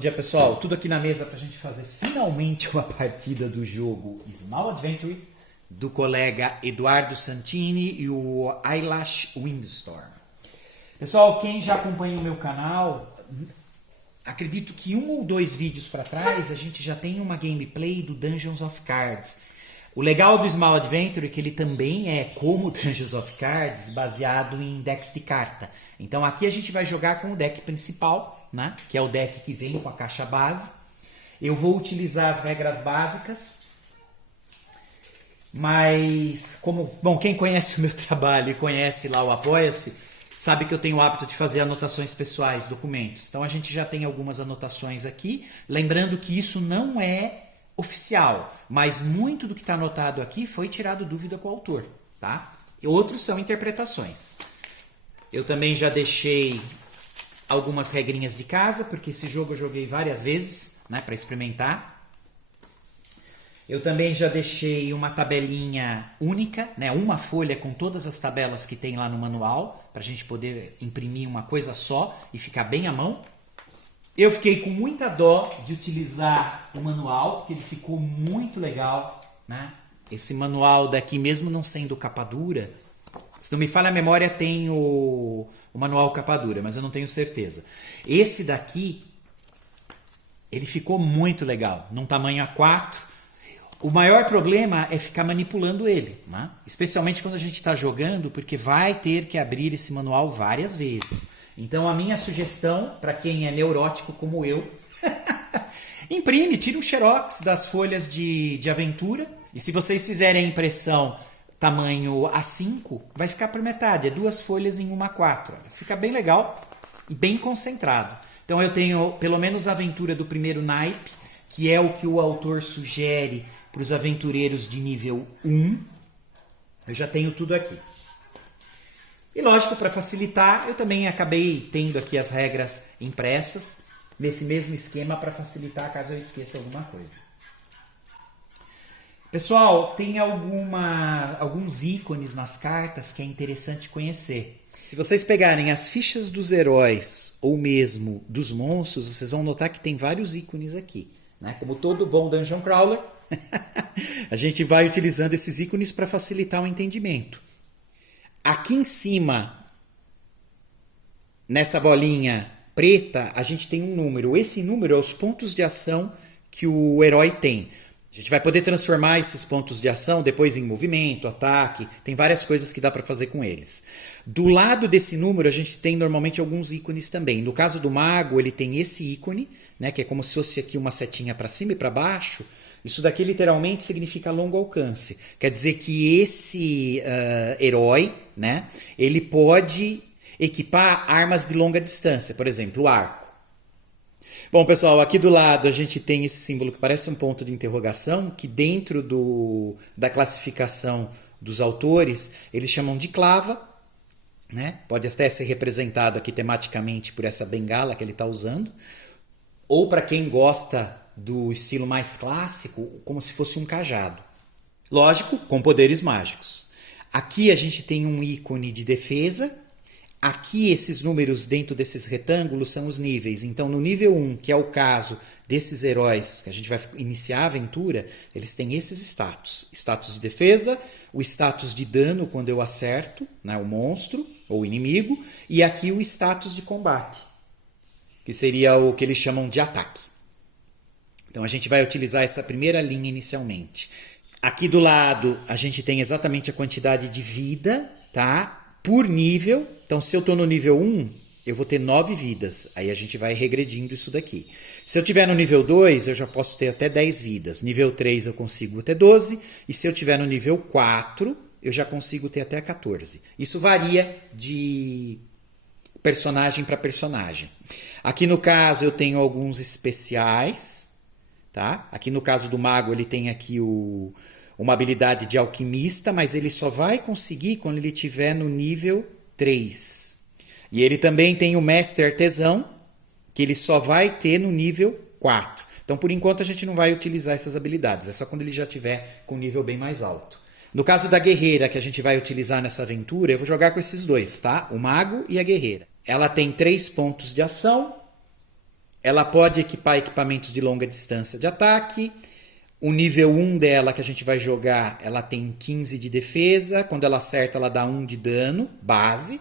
dia, pessoal. Tudo aqui na mesa para a gente fazer finalmente uma partida do jogo Small Adventure do colega Eduardo Santini e o Eyelash Windstorm. Pessoal, quem já acompanha o meu canal, acredito que um ou dois vídeos para trás a gente já tem uma gameplay do Dungeons of Cards. O legal do Small Adventure é que ele também é, como Dungeons of Cards, baseado em decks de carta. Então aqui a gente vai jogar com o deck principal, né? Que é o deck que vem com a caixa base. Eu vou utilizar as regras básicas, mas quem conhece o meu trabalho e conhece lá o Apoia-se, sabe que eu tenho o hábito de fazer anotações pessoais, documentos. Então a gente já tem algumas anotações aqui, lembrando que isso não é oficial, mas muito do que está anotado aqui foi tirado dúvida com o autor, tá? E outros são interpretações. Eu também já deixei algumas regrinhas de casa, porque esse jogo eu joguei várias vezes, né, para experimentar. Eu também já deixei uma tabelinha única, né, uma folha com todas as tabelas que tem lá no manual, para a gente poder imprimir uma coisa só e ficar bem à mão. Eu fiquei com muita dó de utilizar o manual, porque ele ficou muito legal, né? Esse manual daqui, mesmo não sendo capa dura, se não me falha a memória, tem o manual capa dura, mas eu não tenho certeza. Esse daqui, ele ficou muito legal, num tamanho A4. O maior problema é ficar manipulando ele, né? Especialmente quando a gente está jogando, porque vai ter que abrir esse manual várias vezes. Então a minha sugestão, para quem é neurótico como eu, imprime, tira um xerox das folhas de aventura, e se vocês fizerem a impressão tamanho A5, vai ficar por metade, é 2 folhas em uma A4. Fica bem legal e bem concentrado. Então eu tenho pelo menos a aventura do primeiro naipe, que é o que o autor sugere para os aventureiros de nível 1. Eu já tenho tudo aqui. E lógico, para facilitar, eu também acabei tendo aqui as regras impressas, nesse mesmo esquema, para facilitar caso eu esqueça alguma coisa. Pessoal, tem alguns ícones nas cartas que é interessante conhecer. Se vocês pegarem as fichas dos heróis ou mesmo dos monstros, vocês vão notar que tem vários ícones aqui, né? Como todo bom Dungeon Crawler, a gente vai utilizando esses ícones para facilitar o entendimento. Aqui em cima, nessa bolinha preta, a gente tem um número. Esse número é os pontos de ação que o herói tem. A gente vai poder transformar esses pontos de ação depois em movimento, ataque, tem várias coisas que dá para fazer com eles. Do lado desse número a gente tem normalmente alguns ícones também. No caso do mago ele tem esse ícone, né, que é como se fosse aqui uma setinha para cima e para baixo. Isso daqui literalmente significa longo alcance. Quer dizer que esse herói, né, ele pode equipar armas de longa distância, por exemplo, o arco. Bom, pessoal, aqui do lado a gente tem esse símbolo que parece um ponto de interrogação, que dentro da classificação dos autores, eles chamam de clava, né? Pode até ser representado aqui tematicamente por essa bengala que ele está usando, ou para quem gosta do estilo mais clássico, como se fosse um cajado. Lógico, com poderes mágicos. Aqui a gente tem um ícone de defesa. Aqui esses números dentro desses retângulos são os níveis. Então no nível 1, que é o caso desses heróis que a gente vai iniciar a aventura, eles têm esses status. Status de defesa, o status de dano quando eu acerto, né, o monstro ou o inimigo, e aqui o status de combate, que seria o que eles chamam de ataque. Então a gente vai utilizar essa primeira linha inicialmente. Aqui do lado a gente tem exatamente a quantidade de vida, tá? Por nível. Então se eu estou no nível 1, eu vou ter 9 vidas. Aí a gente vai regredindo isso daqui. Se eu estiver no nível 2, eu já posso ter até 10 vidas. Nível 3 eu consigo ter 12. E se eu estiver no nível 4, eu já consigo ter até 14. Isso varia de personagem para personagem. Aqui no caso eu tenho alguns especiais. Tá? Aqui no caso do mago ele tem aqui uma habilidade de alquimista, mas ele só vai conseguir quando ele estiver no nível 3. E ele também tem o mestre artesão, que ele só vai ter no nível 4. Então por enquanto a gente não vai utilizar essas habilidades, é só quando ele já estiver com um nível bem mais alto. No caso da guerreira que a gente vai utilizar nessa aventura, eu vou jogar com esses dois, tá? O mago e a guerreira. Ela tem 3 pontos de ação, Ela pode equipar equipamentos de longa distância de ataque. O nível 1 dela que a gente vai jogar, ela tem 15 de defesa. Quando ela acerta, ela dá 1 de dano, base.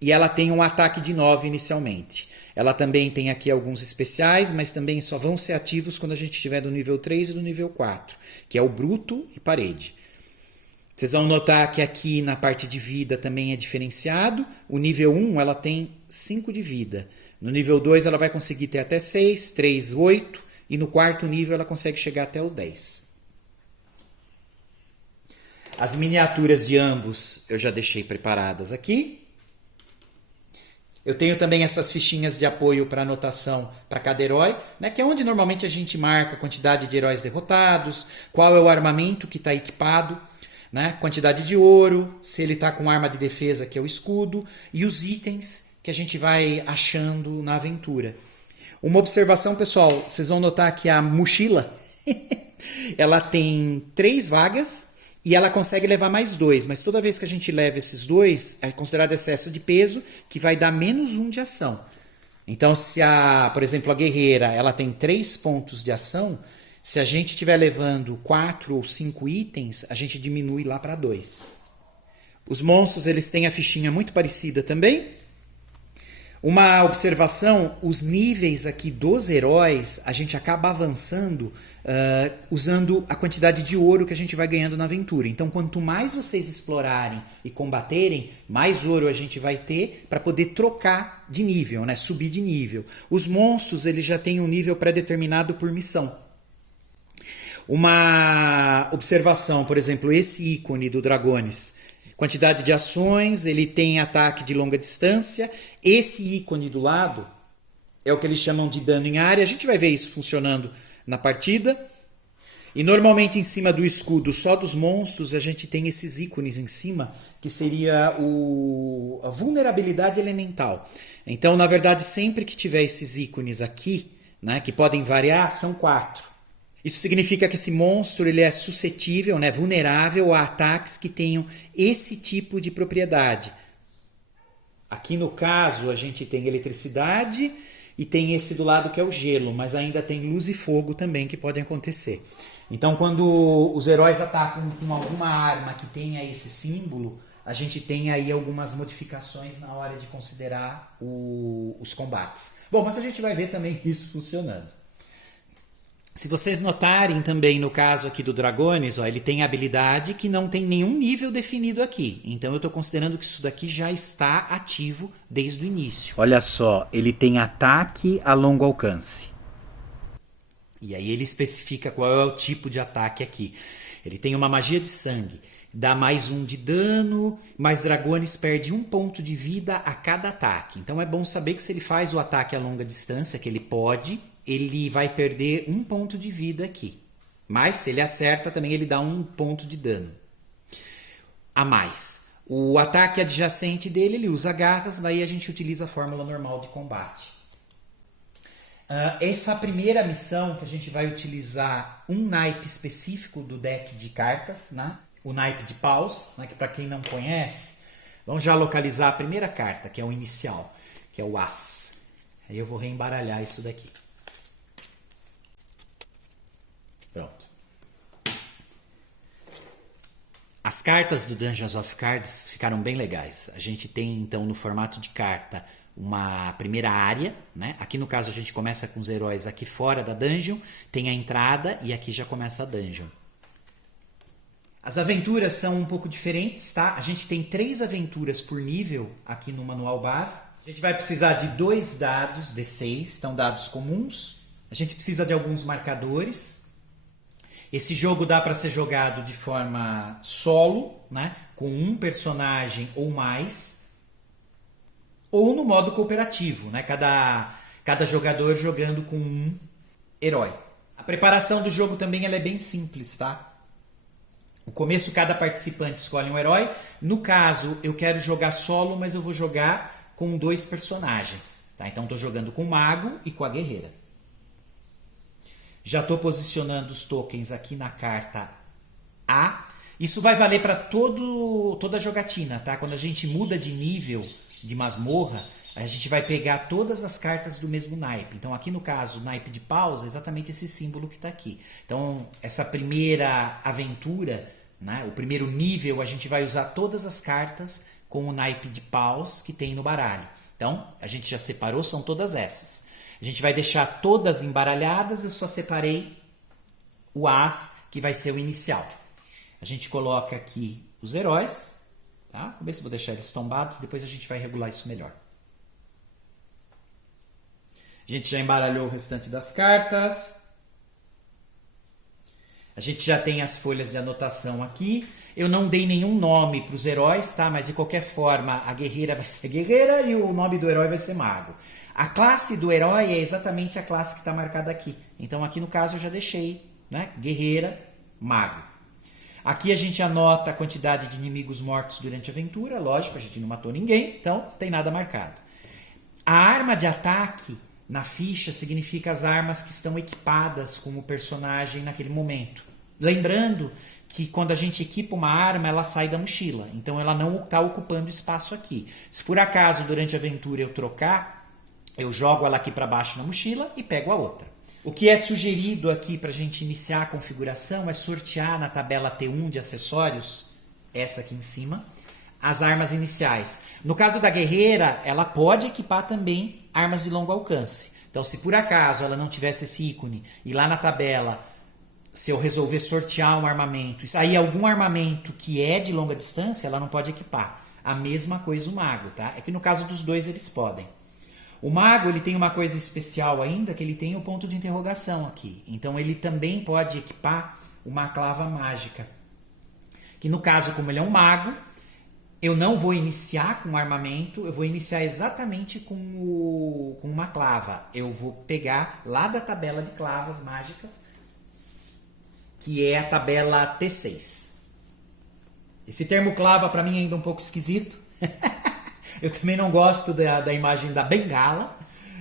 E ela tem um ataque de 9 inicialmente. Ela também tem aqui alguns especiais, mas também só vão ser ativos quando a gente estiver no nível 3 e no nível 4, que é o bruto e parede. Vocês vão notar que aqui na parte de vida também é diferenciado. O nível 1 ela tem 5 de vida. No nível 2 ela vai conseguir ter até 6, 3, 8. E no quarto nível ela consegue chegar até o 10. As miniaturas de ambos eu já deixei preparadas aqui. Eu tenho também essas fichinhas de apoio para anotação para cada herói, né, que é onde normalmente a gente marca a quantidade de heróis derrotados, qual é o armamento que está equipado, né, quantidade de ouro, se ele está com arma de defesa, que é o escudo, e os itens que a gente vai achando na aventura. Uma observação, pessoal, vocês vão notar que a mochila ela tem 3 vagas e ela consegue levar mais 2, mas toda vez que a gente leva esses 2, é considerado excesso de peso, que vai dar menos 1 de ação. Então, se por exemplo, a guerreira ela tem 3 pontos de ação, se a gente estiver levando 4 ou 5 itens, a gente diminui lá para 2. Os monstros eles têm a fichinha muito parecida também. Uma observação, os níveis aqui dos heróis, a gente acaba avançando usando a quantidade de ouro que a gente vai ganhando na aventura. Então, quanto mais vocês explorarem e combaterem, mais ouro a gente vai ter para poder trocar de nível, né? Subir de nível. Os monstros eles já têm um nível pré-determinado por missão. Uma observação, por exemplo, esse ícone do Dragones. Quantidade de ações, ele tem ataque de longa distância. Esse ícone do lado é o que eles chamam de dano em área. A gente vai ver isso funcionando na partida. E normalmente em cima do escudo só dos monstros a gente tem esses ícones em cima, que seria a vulnerabilidade elemental. Então, na verdade, sempre que tiver esses ícones aqui, né, que podem variar, são 4. Isso significa que esse monstro ele é suscetível, né, vulnerável a ataques que tenham esse tipo de propriedade. Aqui no caso a gente tem eletricidade e tem esse do lado que é o gelo, mas ainda tem luz e fogo também que podem acontecer. Então quando os heróis atacam com alguma arma que tenha esse símbolo, a gente tem aí algumas modificações na hora de considerar os combates. Bom, mas a gente vai ver também isso funcionando. Se vocês notarem também no caso aqui do Dragones, ó, ele tem habilidade que não tem nenhum nível definido aqui. Então eu estou considerando que isso daqui já está ativo desde o início. Olha só, ele tem ataque a longo alcance. E aí ele especifica qual é o tipo de ataque aqui. Ele tem uma magia de sangue, dá mais 1 de dano, mas Dragones perde 1 ponto de vida a cada ataque. Então é bom saber que se ele faz o ataque a longa distância, que ele pode, ele vai perder 1 ponto de vida aqui. Mas se ele acerta, também ele dá 1 ponto de dano a mais. O ataque adjacente dele, ele usa garras, daí a gente utiliza a fórmula normal de combate. Essa primeira missão que a gente vai utilizar um naipe específico do deck de cartas, né? O naipe de paus, né? Que para quem não conhece, vamos já localizar a primeira carta, que é o inicial, que é o As. Aí eu vou reembaralhar isso daqui. Pronto. As cartas do Dungeons of Cards ficaram bem legais. A gente tem então no formato de carta uma primeira área, né? Aqui no caso a gente começa com os heróis aqui fora da dungeon, tem a entrada e aqui já começa a dungeon. As aventuras são um pouco diferentes, tá? A gente tem 3 aventuras por nível aqui no manual base. A gente vai precisar de 2 dados D6, então dados comuns. A gente precisa de alguns marcadores. Esse jogo dá para ser jogado de forma solo, né? Com um personagem ou mais, ou no modo cooperativo, né? Cada jogador jogando com um herói. A preparação do jogo também ela é bem simples, tá? No começo, cada participante escolhe um herói. No caso, eu quero jogar solo, mas eu vou jogar com 2 personagens. Tá? Então, estou jogando com o mago e com a guerreira. Já estou posicionando os tokens aqui na carta A. Isso vai valer para toda a jogatina. Tá? Quando a gente muda de nível de masmorra, a gente vai pegar todas as cartas do mesmo naipe. Então, aqui no caso, o naipe de paus é exatamente esse símbolo que está aqui. Então, essa primeira aventura, né, o primeiro nível, a gente vai usar todas as cartas com o naipe de paus que tem no baralho. Então, a gente já separou, são todas essas. A gente vai deixar todas embaralhadas, eu só separei o as, que vai ser o inicial. A gente coloca aqui os heróis, tá? Vou ver se vou deixar eles tombados, depois a gente vai regular isso melhor. A gente já embaralhou o restante das cartas. A gente já tem as folhas de anotação aqui. Eu não dei nenhum nome para os heróis, tá? Mas de qualquer forma, a guerreira vai ser guerreira e o nome do herói vai ser mago. A classe do herói é exatamente a classe que está marcada aqui. Então aqui no caso eu já deixei, né? Guerreira, mago. Aqui a gente anota a quantidade de inimigos mortos durante a aventura. Lógico, a gente não matou ninguém, então não tem nada marcado. A arma de ataque na ficha significa as armas que estão equipadas com o personagem naquele momento. Lembrando que quando a gente equipa uma arma, ela sai da mochila. Então ela não está ocupando espaço aqui. Se por acaso durante a aventura eu trocar, eu jogo ela aqui para baixo na mochila e pego a outra. O que é sugerido aqui para a gente iniciar a configuração é sortear na tabela T1 de acessórios, essa aqui em cima, as armas iniciais. No caso da guerreira, ela pode equipar também armas de longo alcance. Então, se por acaso ela não tivesse esse ícone e lá na tabela, se eu resolver sortear um armamento e sair algum armamento que é de longa distância, ela não pode equipar. A mesma coisa o mago, tá? É que no caso dos dois eles podem. O mago, ele tem uma coisa especial ainda, que ele tem o ponto de interrogação aqui. Então ele também pode equipar uma clava mágica. Que no caso, como ele é um mago, eu não vou iniciar com armamento, eu vou iniciar exatamente com uma clava. Eu vou pegar lá da tabela de clavas mágicas, que é a tabela T6. Esse termo clava para mim é ainda um pouco esquisito. Eu também não gosto da imagem da bengala,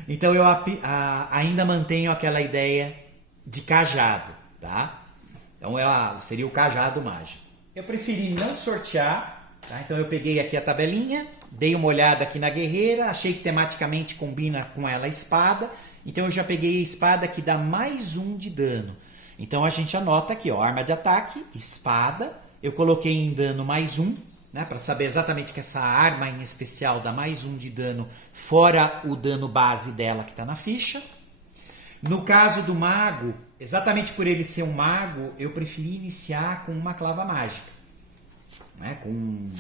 então eu ainda mantenho aquela ideia de cajado, tá? Então seria o cajado mágico. Eu preferi não sortear, tá? Então eu peguei aqui a tabelinha, dei uma olhada aqui na guerreira, achei que tematicamente combina com ela a espada, então eu já peguei a espada que dá mais 1 de dano. Então a gente anota aqui, ó, arma de ataque, espada, eu coloquei em dano mais 1, né, para saber exatamente que essa arma em especial dá mais 1 de dano, fora o dano base dela que está na ficha. No caso do mago, exatamente por ele ser um mago, eu preferi iniciar com uma clava mágica, né, com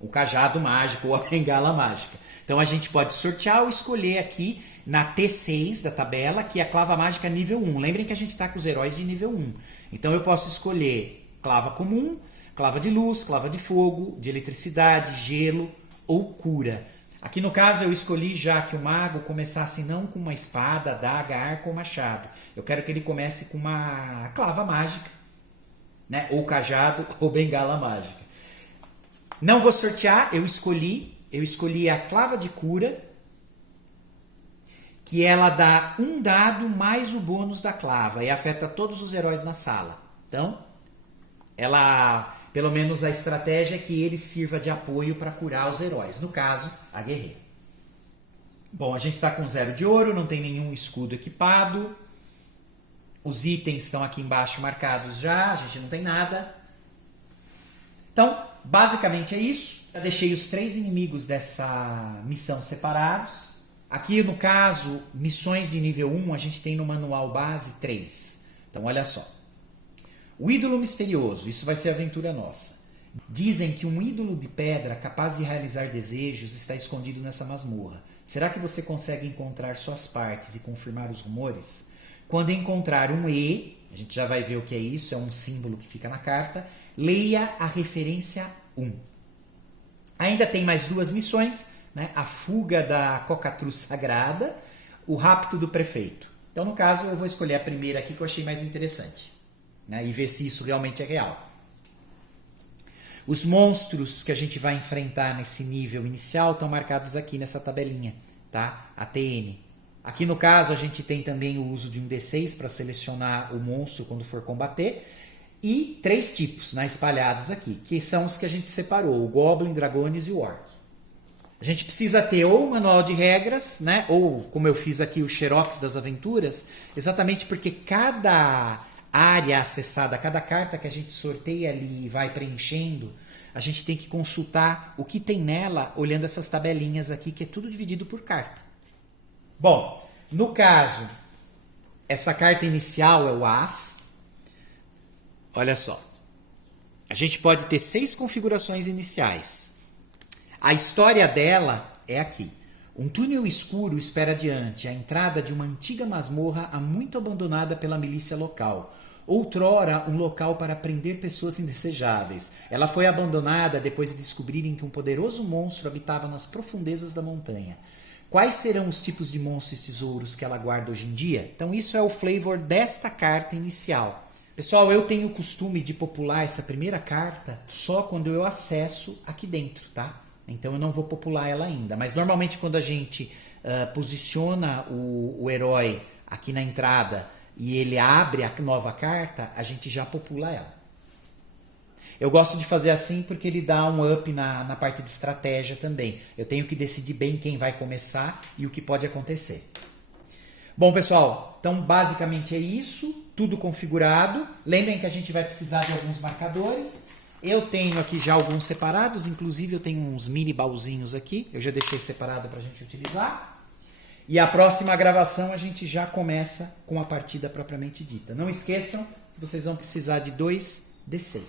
o cajado mágico ou a bengala mágica. Então a gente pode sortear ou escolher aqui na T6 da tabela, que é a clava mágica nível 1. Lembrem que a gente está com os heróis de nível 1. Então eu posso escolher clava comum, clava de luz, clava de fogo, de eletricidade, gelo ou cura. Aqui no caso eu escolhi já que o mago começasse não com uma espada, adaga, arco ou machado. Eu quero que ele comece com uma clava mágica, né? Ou cajado ou bengala mágica. Não vou sortear, eu escolhi a clava de cura, que ela dá um dado mais o bônus da clava e afeta todos os heróis na sala. Então, pelo menos a estratégia é que ele sirva de apoio para curar os heróis, no caso, a guerreira. Bom, a gente está com 0 de ouro, não tem nenhum escudo equipado. Os itens estão aqui embaixo marcados já, a gente não tem nada. Então, basicamente é isso. Já deixei os 3 inimigos dessa missão separados. Aqui, no caso, missões de nível 1, a gente tem no manual base 3. Então, olha só. O ídolo misterioso, isso vai ser a aventura nossa. Dizem que um ídolo de pedra capaz de realizar desejos está escondido nessa masmorra. Será que você consegue encontrar suas partes e confirmar os rumores? Quando encontrar um E, a gente já vai ver o que é isso, é um símbolo que fica na carta, leia a referência 1. Ainda tem mais 2 missões, né? A fuga da cocatruz sagrada, o rapto do prefeito. Então, no caso, eu vou escolher a primeira aqui que eu achei mais interessante, né? E ver se isso realmente é real. Os monstros que a gente vai enfrentar nesse nível inicial estão marcados aqui nessa tabelinha, tá? A TN. Aqui no caso a gente tem também o uso de um D6 para selecionar o monstro quando for combater. E 3 tipos, né, espalhados aqui, que são os que a gente separou, o Goblin, Dragones e o Orc. A gente precisa ter ou o manual de regras, né? Ou, como eu fiz aqui, o Xerox das aventuras, exatamente porque cada área acessada, cada carta que a gente sorteia ali e vai preenchendo, a gente tem que consultar o que tem nela, olhando essas tabelinhas aqui, que é tudo dividido por carta. Bom, no caso, essa carta inicial é o As. Olha só. A gente pode ter 6 configurações iniciais. A história dela é aqui. Um túnel escuro espera adiante a entrada de uma antiga masmorra há muito abandonada pela milícia local. Outrora, um local para prender pessoas indesejáveis. Ela foi abandonada depois de descobrirem que um poderoso monstro habitava nas profundezas da montanha. Quais serão os tipos de monstros e tesouros que ela guarda hoje em dia? Então isso é o flavor desta carta inicial. Pessoal, eu tenho o costume de popular essa primeira carta só quando eu acesso aqui dentro, tá? Então eu não vou popular ela ainda. Mas normalmente quando a gente posiciona o herói aqui na entrada e ele abre a nova carta, a gente já popula ela. Eu gosto de fazer assim porque ele dá um up na parte de estratégia também. Eu tenho que decidir bem quem vai começar e o que pode acontecer. Bom, pessoal, então basicamente é isso, tudo configurado. Lembrem que a gente vai precisar de alguns marcadores. Eu tenho aqui já alguns separados, inclusive eu tenho uns mini baúzinhos aqui, eu já deixei separado para a gente utilizar. E a próxima gravação a gente já começa com a partida propriamente dita. Não esqueçam que vocês vão precisar de 2 D6.